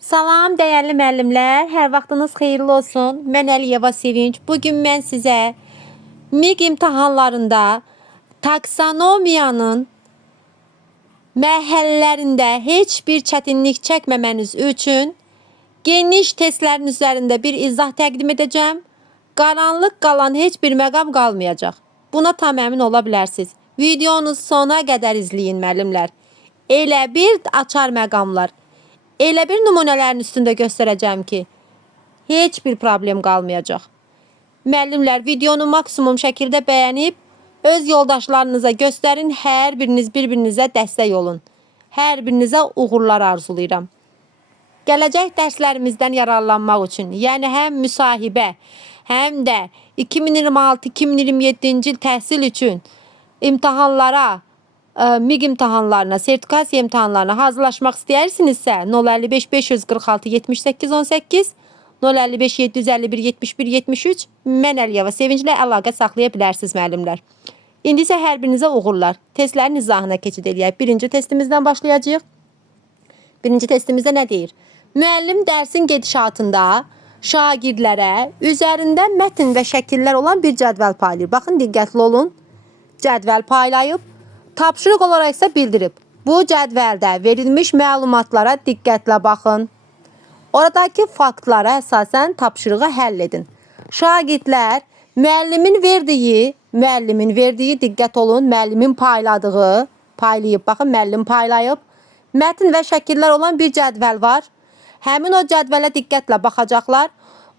Salam değerli müəllimlər, hər vaxtınız xeyirli olsun. Mən Əliyeva Sevinç. Bugün mən sizə MİQ imtahanlarında taksonomiyanın mərhələlərində heç bir çətinlik çəkməməniz üçün geniş testlərin üzərində bir izah təqdim edəcəm. Qaranlıq qalan heç bir məqam qalmayacaq. Buna tam əmin ola bilərsiniz. Videonu sona qədər izləyin müəllimlər. Elə bir açar məqamlar, elə bir nümunələrin üstündə göstərəcəm ki, heç bir problem qalmayacaq. Müəllimlər, videonu maksimum şəkildə bəyənib, öz yoldaşlarınıza göstərin, hər biriniz bir-birinizə dəstək olun. Hər birinizə uğurlar arzulayıram. Gələcək dərslərimizdən yararlanmaq üçün, yəni həm müsahibə, həm də 2026-2027-ci il təhsil üçün imtahanlara, MİQ imtahanlarına, sertifikasiya imtahanlarına hazırlaşmaq istəyirsinizsə 055 546 78 18 055 751 71 73 mən Əliyeva Sevinclə əlaqə saxlaya bilərsiniz müəllimlər. İndi isə hər birinizə uğurlar. Testlərin izahına keçid eləyək. Birinci testimizdən başlayacağıq. Birinci testimizdə nə deyir? Müəllim dərsin gedişatında şagirdlərə üzərində mətn və şəkillər olan bir cədvəl paylayır. Baxın, diqqətli olun. Cədvəl paylayıb, tapşırıq olaraq isə bildirib. Bu cədvəldə verilmiş məlumatlara diqqətlə baxın. Oradakı faktlara əsasən tapşırığı həll edin. Şagirdlər müəllimin verdiyi, diqqət olun, müəllimin paylayıb, baxın, müəllim paylayıb. Mətn və şəkillər olan bir cədvəl var. Həmin o cədvələ diqqətlə baxacaqlar.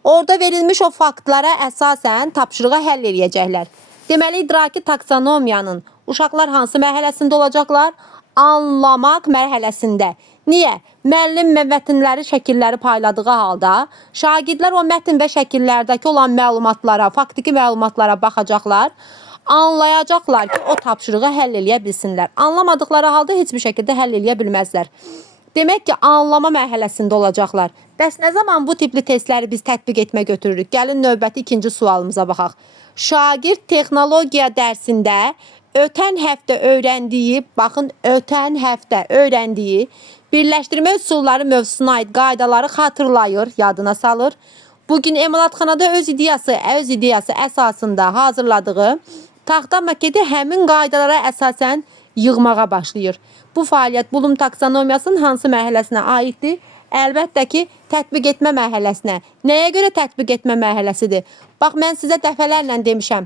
Orada verilmiş o faktlara əsasən tapşırığı həll edəcəklər. Deməli, idraki taksonomiyanın uşaqlar hansı mərhələsində olacaqlar? Anlamaq mərhələsində. Niyə? Müəllim mətnləri, şəkilləri payladığı halda şagirdlər o mətn və şəkillərdəki olan məlumatlara, faktiki məlumatlara baxacaqlar. Anlayacaqlar ki, o tapşırığı həll eləyə bilsinlər. Anlamadıqları halda heç bir şəkildə həll eləyə bilməzlər. Demək ki, anlama mərhələsində olacaqlar. Bəs nə zaman bu tipli testləri biz tətbiq etmə götürürük? Gəlin növbəti ikinci sualımıza baxaq. Şagird texnologiya dərsində ötən həftə öyrəndiyi birləşdirmə üsulları mövzusuna aid qaydaları xatırlayır, yadına salır. Bugün emalatxanada öz ideyası əsasında hazırladığı taxta maketi həmin qaydalara əsasən yığmağa başlayır. Bu fəaliyyət Bloom taksonomiyasının hansı mərhələsinə aiddir? Əlbəttə ki, tətbiq etmə mərhələsinə. Nəyə görə tətbiq etmə mərhələsidir? Bax, mən sizə dəfələrlə demişəm.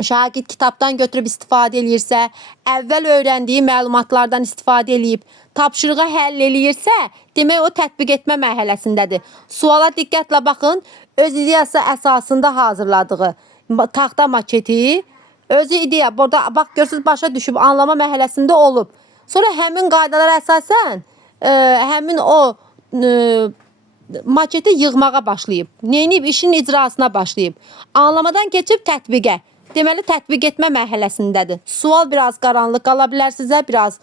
Şagird kitabdan götürüb istifadə eləyirsə, əvvəl öyrəndiyi məlumatlardan istifadə eləyib, tapşırığı həll eləyirsə, demək o tətbiq etmə mərhələsindədir. Suala diqqətlə baxın, öz ideyası əsasında hazırladığı taxta maketi, özü ideya, burada bax, görürsünüz, başa düşüb, anlama mərhələsində olub. Sonra həmin qaydalara əsasən, həmin o maketi yığmağa başlayıb. Neyinib? İşin icrasına başlayıb. Anlamadan keçib tətbiqə. Deməli, tətbiq etmə mərhələsindədir. Sual biraz qaranlıq qala bilər sizə, biraz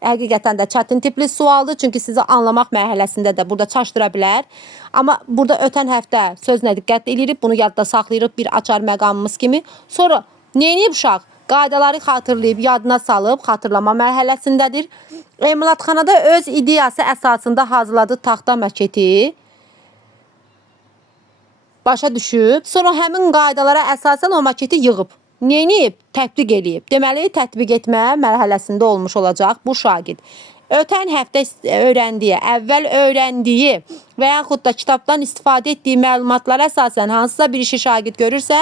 həqiqətən də çətin tipli sualdır. Çünki sizi anlamaq mərhələsində də burada çaşdıra bilər. Amma burada ötən həftə sözünə diqqət edirik. Bunu yadda saxlayırıq bir açar məqamımız kimi. Sonra neyinib uşaq? Qaydaları xatırlayıb, yadına salıb, xatırlama mərhələsindədir. Emalatxanada öz ideyası əsasında hazırladığı taxta maketi başa düşüb, sonra həmin qaydalara əsasən o maketi yığıb. Neyinib? Tətbiq eləyib. Deməli, tətbiq etmə mərhələsində olmuş olacaq bu şagird. Ötən həftə əvvəl öyrəndiyi və yaxud da kitabdan istifadə etdiyi məlumatlara əsasən hansısa bir işi şagird görürsə,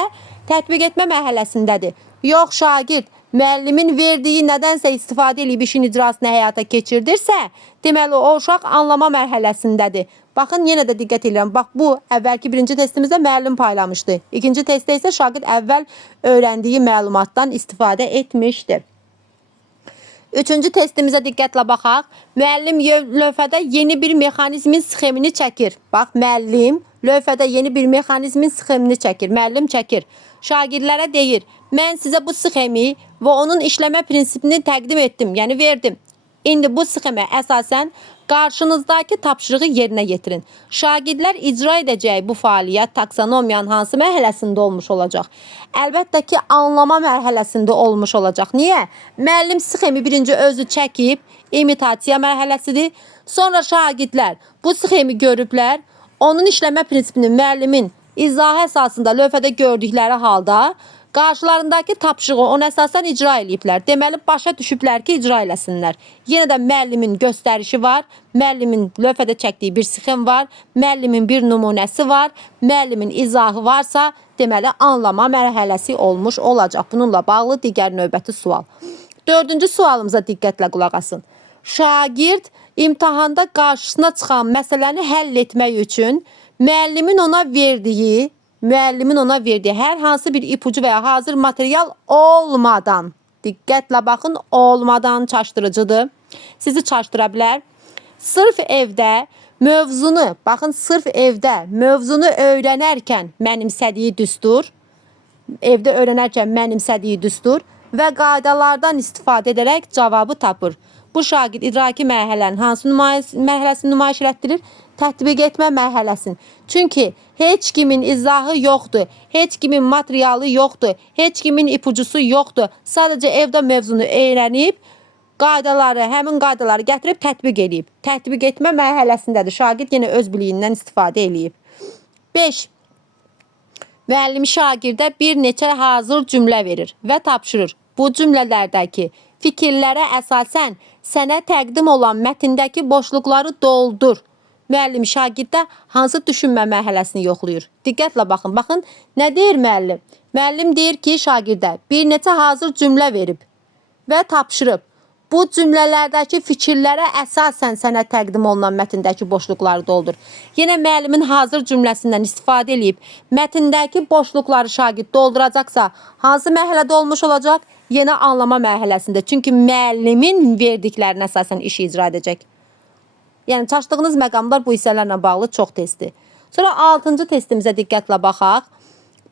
tətbiq etmə mərhələsindədir. Yox, şagird müəllimin verdiyi nədənsə istifadə edib işin icrasını həyata keçirdirsə, deməli o uşaq anlama mərhələsindədir. Baxın, yenə də diqqət edirəm. Bax, bu əvvəlki birinci testimizdə müəllim paylamışdı. İkinci testdə isə şagird əvvəl öyrəndiyi məlumatdan istifadə etmişdi. Üçüncü testimizə diqqətlə baxaq. Müəllim lövhədə yeni bir mexanizmin sxemini çəkir. Bax, müəllim lövhədə yeni bir mexanizmin sxemini çəkir. Müəllim çəkir. Şagirdlərə deyir, mən sizə bu sxemi və onun işləmə prinsipini təqdim etdim, yəni verdim. İndi bu sxemə əsasən Qarşınızdakı tapşırığı yerinə yetirin. Şagirdlər icra edəcəyi bu fəaliyyət taksonomiyanın hansı mərhələsində olmuş olacaq? Əlbəttə ki, anlama mərhələsində olmuş olacaq. Niyə? Müəllim sxemi birinci özü çəkib, imitasiya mərhələsidir. Sonra şagirdlər bu sxemi görüblər. Onun işləmə prinsipini müəllimin izahı əsasında lövhədə gördükləri halda qarşılarındakı tapşırığı ona əsasən icra ediblər. Deməli, başa düşüblər ki, icra eləsinlər. Yenə də müəllimin göstərişi var, müəllimin lövhədə çəkdiyi bir sxem var, müəllimin bir nümunəsi var, müəllimin izahı varsa, deməli, anlama mərhələsi olmuş olacaq. Bununla bağlı digər növbəti sual. 4-cü sualımıza diqqətlə qulaq asın. Şagird imtahanda qarşısına çıxan məsələni həll etmək üçün müəllimin ona verdiyi hər hansı bir ipucu və ya hazır material olmadan, diqqətlə baxın, olmadan çaşdırıcıdır. Sizi çaşdıra bilər. Sırf evdə mövzunu öyrənərkən mənimsədiyi düstur və qaydalardan istifadə edərək cavabı tapır. Bu şagird idraki mərhələnin hansı mərhələsini nümayiş etdirir? Tətbiq etmə mərhələsini. Çünki heç kimin izahı yoxdur, heç kimin materialı yoxdur, heç kimin ipucusu yoxdur. Sadəcə evdə mövzunu öyrənib, həmin qaydaları gətirib tətbiq edib. Tətbiq etmə mərhələsindədir. Şagird yenə öz biliyindən istifadə edib. 5. Müəllim şagirdə bir neçə hazır cümlə verir və tapşırır. Bu cümlələrdəki fikirlərə əsasən sənə təqdim olan mətndəki boşluqları doldur. Müəllim şagirdə hansı düşünmə mərhələsini yoxlayır? Diqqətlə baxın. Baxın, nə deyir müəllim? Müəllim deyir ki, şagirdə bir neçə hazır cümlə verib və tapşırıb. Bu cümlələrdəki fikirlərə əsasən sənə təqdim olunan mətndəki boşluqları doldur. Yenə müəllimin hazır cümləsindən istifadə edib mətndəki boşluqları şagird dolduracaqsa, hansı mərhələdə olmuş olacaq? Yenə anlama mərhələsində. Çünki müəllimin verdiklərinə əsasən işi icra edəcək. Yəni, çaşdığınız məqamlar bu hissələrlə bağlı çox testdir. Sonra 6-cı testimizə diqqətlə baxaq.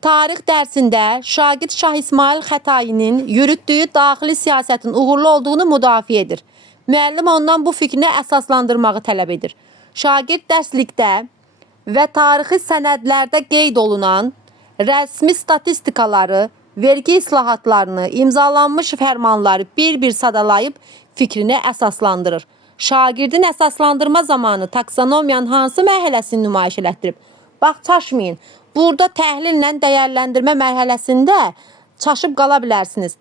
Tarix dərsində şagird Şah İsmail Xətayinin yürütdüyü daxili siyasətin uğurlu olduğunu müdafiə edir. Müəllim ondan bu fikrini əsaslandırmağı tələb edir. Şagird dərslikdə və tarixi sənədlərdə qeyd olunan rəsmi statistikaları, vergi islahatlarını, imzalanmış fərmanları bir-bir sadalayıb fikrini əsaslandırır. Şagirdin əsaslandırma zamanı taksonomiyanın hansı mərhələsini nümayiş etdirib? Bax, çaşmayın. Burada təhlillə dəyərləndirmə mərhələsində çaşıb qala bilərsiniz.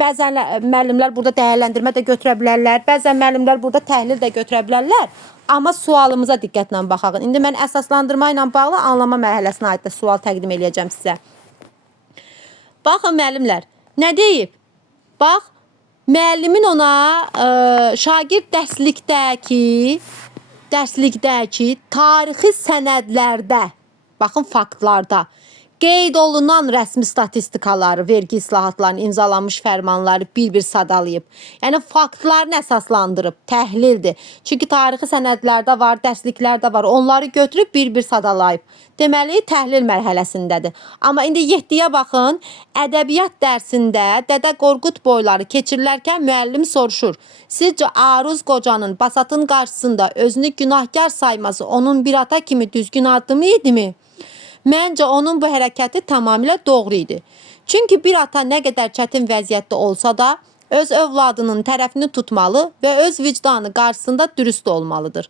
Bəzən müəllimlər burada dəyərləndirmə də götürə bilərlər, bəzən müəllimlər burada təhlil də götürə bilərlər. Amma sualımıza diqqətlə baxaq. İndi mən əsaslandırma ilə bağlı anlama mərhələsinə aid də sual təqdim edəcəm sizə. Baxın müəllimlər, nə deyib? Bax, müəllimin ona şagird dərslikdəki tarixi sənədlərdə, baxın faktlarda qeyd olunan rəsmi statistikaları, vergi islahatlarını, imzalanmış fərmanları bir-bir sadalayıb. Yəni, faktlarını əsaslandırıb, təhlildir. Çünki tarixi sənədlərdə var, dərsliklərdə var. Onları götürüb bir-bir sadalayıb. Deməli, təhlil mərhələsindədir. Amma indi 7-yə baxın. Ədəbiyyat dərsində Dədə Qorqud boyları keçirilərkən müəllim soruşur. Sizcə Aruz qocanın Basatın qarşısında özünü günahkar sayması onun bir ata kimi düzgün addımı idimi? Məncə onun bu hərəkəti tamamilə doğru idi. Çünki bir ata nə qədər çətin vəziyyətdə olsa da öz övladının tərəfini tutmalı və öz vicdanı qarşısında dürüst olmalıdır.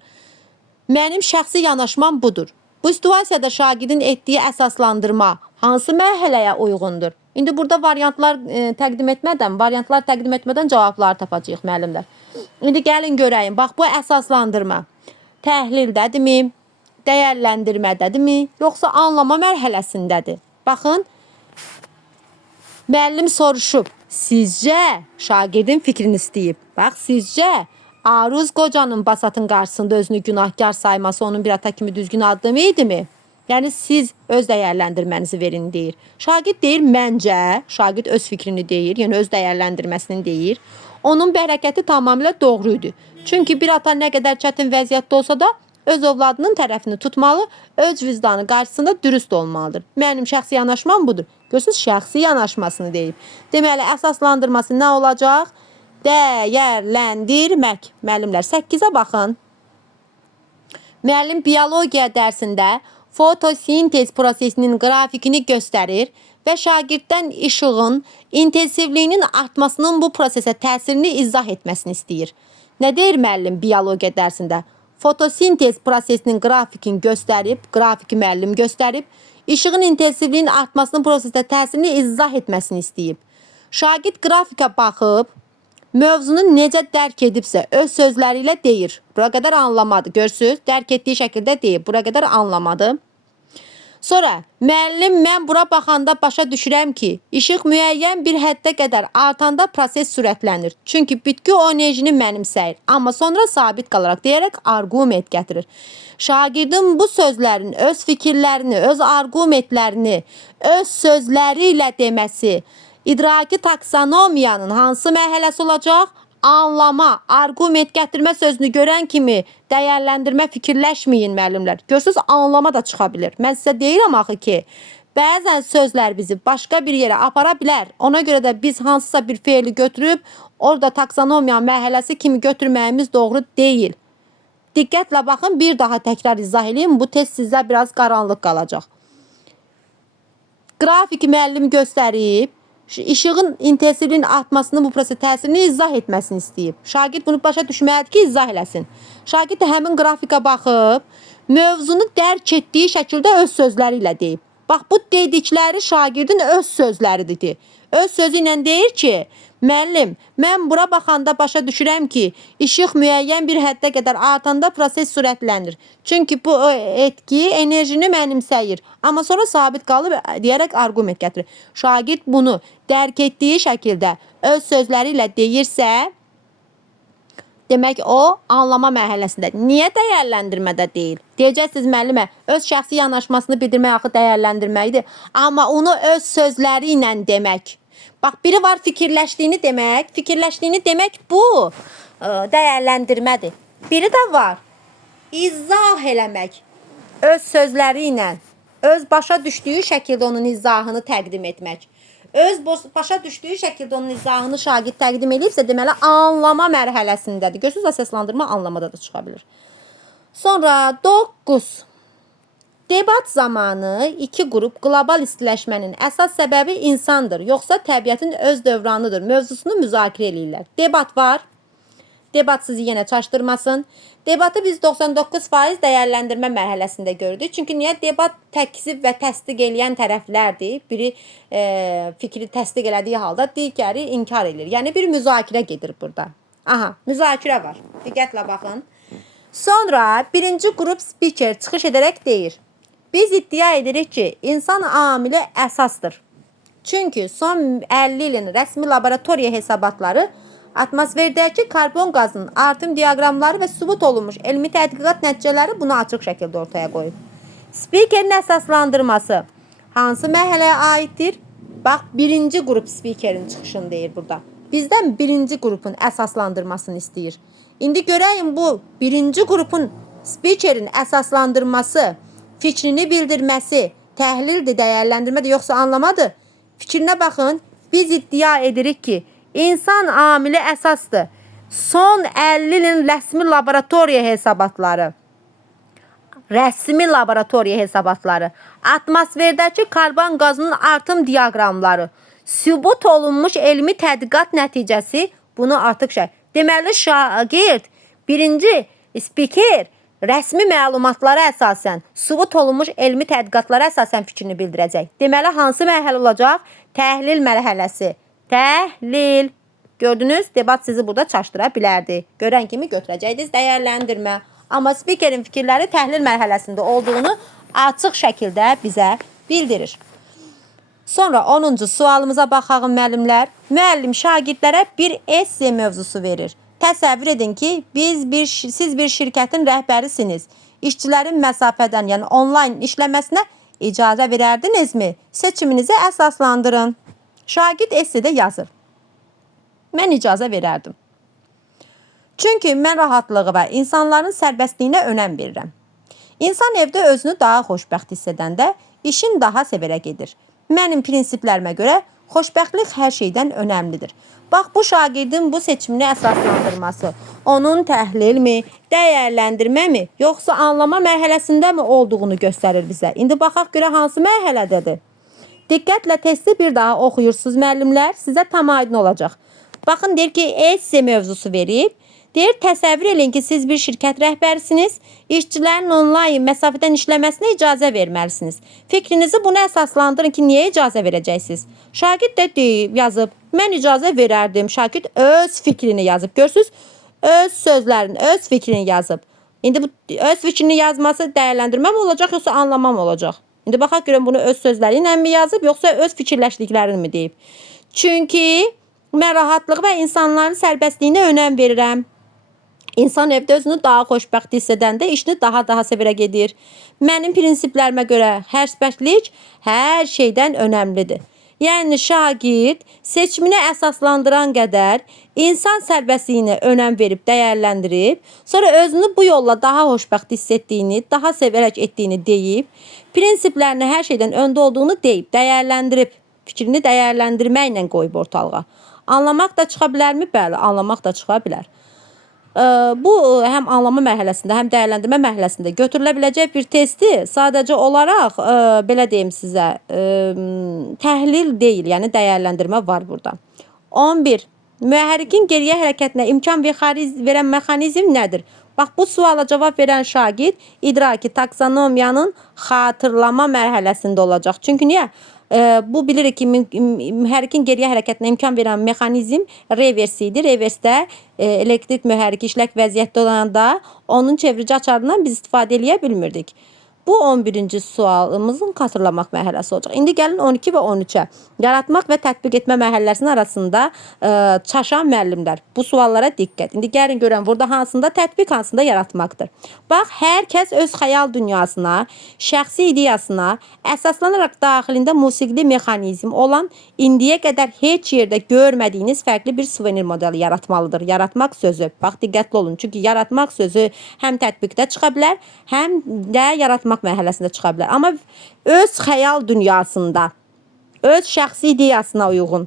Mənim şəxsi yanaşmam budur. Bu situasiyada şagirdin etdiyi əsaslandırma hansı mərhələyə uyğundur? İndi burada variantlar təqdim etmədən cavabları tapacağıq müəllimlər. İndi gəlin görəyim. Bax, bu əsaslandırma təhlildədirmi? Dəyərləndirmədədirmi, yoxsa anlama mərhələsindədir? Baxın, müəllim soruşub, sizcə şagirdin fikrini istəyib. Bax, sizcə Aruz qocanın Basatın qarşısında özünü günahkar sayması onun bir ata kimi düzgün addımı idimi? Yəni, siz öz dəyərləndirmənizi verin deyir. Şagird deyir, məncə, şagird öz fikrini deyir, yəni öz dəyərləndirməsini deyir. Onun bu hərəkəti tamamilə doğru idi. Çünki bir ata nə qədər çətin vəziyyətdə olsa da, öz övladının tərəfini tutmalı, öz vicdanı qarşısında dürüst olmalıdır. Mənim şəxsi yanaşmam budur. Görürsünüz, şəxsi yanaşmasını deyib. Deməli, əsaslandırması nə olacaq? dəyərləndirmək. Müəllimlər 8-ə baxın. Müəllim biologiya dərsində fotosintez prosesinin qrafikini göstərir və şagirddən işığın intensivliyinin artmasının bu prosesə təsirini izah etməsini istəyir. Nə deyir müəllim biologiya dərsində? Fotosintez prosesinin qrafikini müəllim göstərib, işığın intensivliyinin artmasının prosesdə təsirini izah etməsini istəyib. Şagird qrafika baxıb, mövzunu necə dərk edibsə öz sözləri ilə deyir. Bura qədər anlamadı. Görürsünüz? Dərk etdiyi şəkildə deyib. Bura qədər anlamadı. Sonra müəllim mən bura baxanda başa düşürəm ki, işıq müəyyən bir həddə qədər artanda proses sürətlənir. Çünki bitki o enerjini mənimsəyir, amma sonra sabit qalaraq deyərək arqument gətirir. Şagirdin bu sözlərin öz fikirlərini, öz arqumentlərini, öz sözləri ilə deməsi İdraki taksonomiyanın hansı mərhələsi olacaq? Anlama, arqument gətirmə sözünü görən kimi dəyərləndirmə fikirləşməyin müəllimlər. Görürsünüz, anlama da çıxa bilir. Mən sizə deyirəm axı ki, bəzən sözlər bizi başqa bir yerə apara bilər. Ona görə də biz hansısa bir feili götürüb, orada taksonomiya mərhələsi kimi götürməyimiz doğru deyil. Diqqətlə baxın, bir daha təkrar izah edeyim. Bu test sizə biraz qaranlıq qalacaq. Qrafiki müəllim göstərib, işığın intensivliyinin artmasının bu prosesə təsirini izah etməsini istəyib. Şagird bunu başa düşməlidir ki, izah eləsin. Şagird də həmin qrafika baxıb, mövzunu dərk etdiyi şəkildə öz sözləri ilə deyib. Bax, bu dedikləri şagirdin öz sözləridir. Öz sözü ilə deyir ki, müəllim, mən bura baxanda başa düşürəm ki, işıq müəyyən bir həddə qədər artanda proses sürətlənir. Çünki bu etki enerjini mənimsəyir. Amma sonra sabit qalıb deyərək arqument gətirir. Şagird bunu dərk etdiyi şəkildə öz sözləri ilə deyirsə, demək o anlama mərhələsində. Niyə dəyərləndirmədə deyil? Deyəcəksiniz müəllimə, öz şəxsi yanaşmasını bildirmək axı dəyərləndirməkdir. Amma onu öz sözləri ilə demək. Bax, biri var fikirləşdiyini demək bu dəyərləndirmədir. Biri də var izah eləmək. Öz sözləri ilə, öz başa düşdüyü şəkildə onun izahını təqdim etmək. Öz başa düşdüyü şəkildə onun izahını şagird təqdim edibsə, deməli anlama mərhələsindədir. Görürsünüz, əsaslandırma anlamada da çıxa bilir. Sonra 9. Debat zamanı iki qrup qlobal istiləşmənin əsas səbəbi insandır, yoxsa təbiətin öz dövranıdır mövzusunu müzakirə edirlər. Debat var. Debat sizi yenə çaşdırmasın. Debatı biz 99% dəyərləndirmə mərhələsində görürük. Çünki niyə? Debat təkzib və təsdiq eləyən tərəflərdir. Biri fikri təsdiq elədiyi halda digəri inkar edir. Yəni bir müzakirə gedir burada. Aha, müzakirə var. Diqqətlə baxın. Sonra birinci qrup spiker çıxış edərək deyir. Biz iddia edirik ki, insan amili əsasdır. Çünki son 50 ilin rəsmi laboratoriya hesabatları atmosferdəki karbon qazının artım diaqramları və sübut olunmuş elmi tədqiqat nəticələri bunu açıq şəkildə ortaya qoyub. Spikerin əsaslandırması hansı mərhələyə aiddir? Bax, birinci qrup spikerin çıxışını deyir burada. Bizdən birinci qrupun əsaslandırmasını istəyir. İndi görəyim bu birinci qrupun spikerin əsaslandırması, fikrini bildirməsi, təhlildir, dəyərləndirmədir, yoxsa anlamadır. Fikrinə baxın, biz iddia edirik ki, insan amili əsasdır. Son 50 ilin rəsmi laboratoriya hesabatları, atmosferdəki karbon qazının artım diaqramları, sübut olunmuş elmi tədqiqat nəticəsi bunu artıq Deməli, şagird, birinci spiker rəsmi məlumatlara əsasən, sübut olunmuş elmi tədqiqatlara əsasən fikrini bildirəcək. Deməli, hansı mərhələ olacaq? Təhlil mərhələsi. Təhlil. Gördünüz, debat sizi burada çaşdıra bilərdi. Görən kimi götürəcəydiniz dəyərləndirmə. Amma spikerin fikirləri təhlil mərhələsində olduğunu açıq şəkildə bizə bildirir. Sonra 10-cu sualımıza baxalım müəllimlər. Müəllim şagirdlərə bir esse mövzusu verir. Təsəvvür edin ki, siz bir şirkətin rəhbərisiniz. İşçilərin məsafədən, yəni onlayn işləməsinə icazə verərdinizmi? Seçiminizi əsaslandırın. Şagird essedə yazır. Mən icazə verərdim. Çünki mən rahatlığı və insanların sərbəstliyinə önəm verirəm. İnsan evdə özünü daha xoşbəxt hiss edəndə işin daha sevərək edir. Mənim prinsiplərimə görə xoşbəxtlik hər şeydən önəmlidir. Bax, bu şagirdin bu seçimini əsaslandırması onun təhlilmi, dəyərləndirməmi, yoxsa anlama mərhələsində mi olduğunu göstərir bizə. İndi baxaq görə hansı mərhələdədir. Diqqətlə testi bir daha oxuyursunuz müəllimlər, sizə tam aydın olacaq. Baxın, deyir ki, esse mövzusu verib. Deyir, təsəvvür edin ki, siz bir şirkət rəhbərisiniz, işçilərin onlayn məsafədən işləməsinə icazə verməlisiniz. Fikrinizi buna əsaslandırın ki, niyə icazə verəcəksiniz? Şagird də deyib, yazıb, mən icazə verərdim. Şagird öz fikrini yazıb. Görürsünüz, öz sözlərini, öz fikrini yazıb. İndi bu öz fikrini yazması dəyərləndirmə mi olacaq, yoxsa anlama mı olacaq? İndi baxaq görün, bunu öz sözləri ilə mi yazıb, yoxsa öz fikirləşdiklərini mi deyib? Çünki mən rahatlıq və insanların sərbəstliyinə önəm verirəm. İnsan evdə özünü daha xoşbəxt hiss edəndə işini daha sevərək edir. Mənim prinsiplərimə görə hərsbəstlik hər şeydən önəmlidir. Yəni şagird seçimini əsaslandıran qədər insan sərbəstliyinə önəm verib, dəyərləndirib, sonra özünü bu yolla daha xoşbəxt hiss etdiyini, daha sevərək etdiyini deyib, prinsiplərini hər şeydən öndə olduğunu deyib, dəyərləndirib, fikrini dəyərləndirməklə qoyub ortalığa. Anlamaq da çıxa bilərmi? Bəli, anlamaq da çıxa bilər. Bu həm anlama mərhələsində, həm dəyərləndirmə mərhələsində götürülə biləcək bir testi sadəcə olaraq belə deyim sizə, təhlil deyil, yəni dəyərləndirmə var burada. 11. Mühərrikin geriyə hərəkətinə imkan verən mexanizm nədir? Bax, bu suala cavab verən şagird idraki taksonomiyanın xatırlama mərhələsində olacaq. Çünki niyə? Bu bilirik ki, mühərrikin geriyə hərəkətinə imkan verən mexanizm reversidir. Reversdə elektrik mühərrik işlək vəziyyətdə olanda onun çevirici açarından biz istifadə edə bilmirdik. Bu 11-ci sualımızın xatırlamaq mərhələsi olacaq. İndi gəlin 12 və 13-ə. Yaratmaq və tətbiq etmə mərhələsinin arasında çaşan müəllimlər. Bu suallara diqqət. İndi gəlin görən burada hansında tətbiq, hansında yaratmaqdır. Bax, hər kəs öz xəyal dünyasına, şəxsi ideyasına əsaslanaraq daxilində musiqili mexanizm olan, indiyə qədər heç yerdə görmədiyiniz fərqli bir suvenir modeli yaratmalıdır. Yaratmaq sözü. Bax, diqqətli olun. Çünki yaratmaq sözü həm tətbiqdə çıxa bilər, həm də yaratmaq mərhələsində çıxa bilər. Amma öz xəyal dünyasında, öz şəxsi ideyasına uyğun,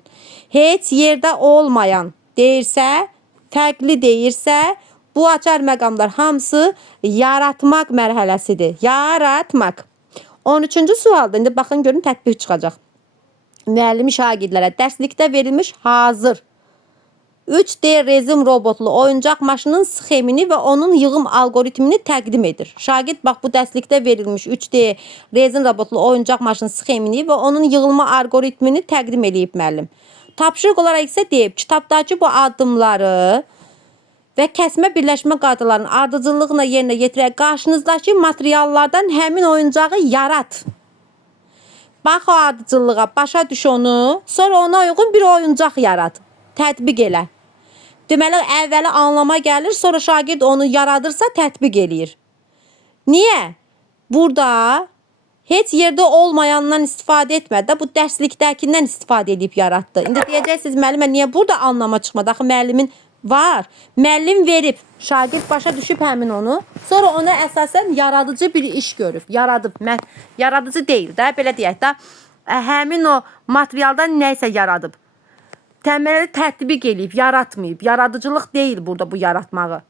heç yerdə olmayan deyirsə, fərqli deyirsə, bu açar məqamlar hamısı yaratmaq mərhələsidir. Yaratmaq. 13-cü sualda, indi baxın görün tətbiq çıxacaq. Müəllimi şagirdlərə dərslikdə verilmiş hazır 3D rezim robotlu oyuncaq maşının sxemini və onun yığım algoritmini təqdim edir. Şagird bax, bu dərslikdə verilmiş 3D rezim robotlu oyuncaq maşının sxemini və onun yığılma algoritmini təqdim edib müəllim. Tapşırıq olaraq isə deyib, kitabdakı bu addımları və kəsmə birləşmə qaydalarının ardıcıllığına yerinə yetirək, qarşınızdakı materiallardan həmin oyuncağı yarat. Bax, o ardıcıllığa başa düş onu, sonra ona uyğun bir oyuncaq yarat. Tətbiq elə. Deməli, əvvəli anlama gəlir, sonra şagird onu yaradırsa tətbiq eləyir. Niyə? Burada heç yerdə olmayandan istifadə etmədi də, bu dərslikdəkindən istifadə edib yaratdı. İndi deyəcəksiniz, müəllimə, niyə burada anlama çıxmadı? Axı müəllimin var. Müəllim verib, şagird başa düşüb həmin onu, sonra ona əsasən yaradıcı bir iş görüb, yaradıb. Yaradıcı deyil də, belə deyək də, həmin o materialdan nəysə yaradıb. Təməli tətbiq eləyib, yaratmayıb. Yaradıcılıq deyil burada bu yaratmağı.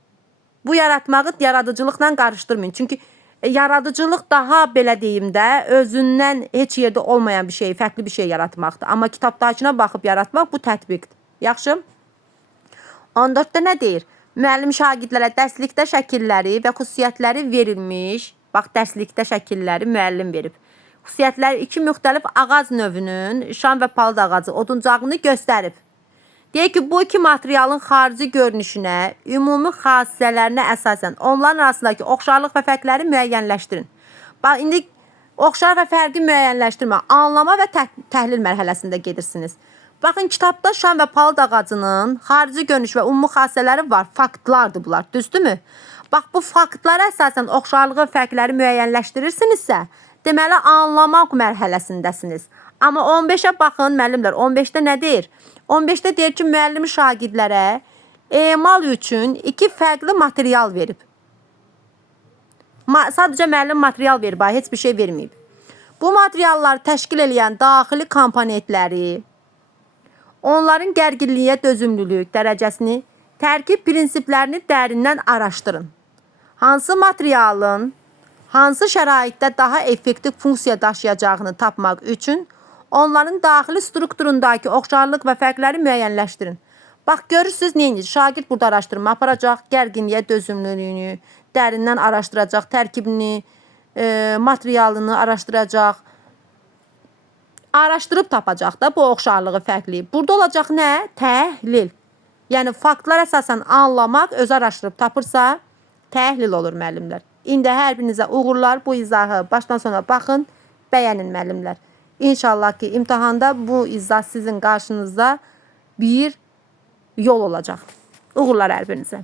Bu yaratmağı yaradıcılıqla qarışdırmayın. Çünki yaradıcılıq daha belə deyim də, özündən heç yerdə olmayan bir şey, fərqli bir şey yaratmaqdır. Amma kitabdakına baxıb yaratmaq bu tətbiqdir. Yaxşı? 14-də nə deyir? Müəllim şagirdlərə dərslikdə şəkilləri və xüsusiyyətləri verilmiş. Bax, dərslikdə şəkilləri müəllim verib. Xüsusiyyətləri 2 müxtəlif ağac növünün, şam və palıd ağacı, oduncağını göstərib. Deyək ki, bu iki materialın xarici görünüşünə, ümumi xassələrinə əsasən onların arasındakı oxşarlıq və fərqləri müəyyənləşdirin. Bax, indi oxşar və fərqi müəyyənləşdirmə, anlama və təhlil mərhələsində gedirsiniz. Baxın, kitabda şam və palıd ağacının xarici görünüş və ümumi xassələri var, faktlardır bunlar, düzdürmü? Bax, bu faktlara əsasən oxşarlığı və fərqləri müəyyənləşdirirsinizsə, deməli, anlamaq mərhələsindəsiniz. Amma 15-ə baxın, müəllimlər, 15-də nə deyir? 15-də deyir ki, müəllim şagirdlərə emal üçün 2 fərqli material verib. Sadəcə müəllim material verib, heç bir şey verməyib. Bu materialları təşkil edən daxili komponentləri onların gərginliyə dözümlülük dərəcəsini, tərkib prinsiplərini dərindən araşdırın. Hansı materialın hansı şəraitdə daha effektiv funksiya daşıyacağını tapmaq üçün onların daxili strukturundakı oxşarlıq və fərqləri müəyyənləşdirin. Bax, görürsünüz, neyini? Şagird burada araşdırma aparacaq, gərginliyə dözümlülüyünü dərindən araşdıracaq, tərkibini, materialını araşdıracaq. Araşdırıb tapacaq da bu oxşarlığı, fərqliyi. Burada olacaq nə? Təhlil. Yəni, faktlar əsasən anlamaq, özü araşdırıb tapırsa, təhlil olur müəllimlər. İndi hər birinizə uğurlar, bu izahı başdan sona baxın, bəyənin müəllimlər. İnşallah ki, imtahanda bu izah sizin qarşınızda bir yol olacaq. Uğurlar hər birinizə.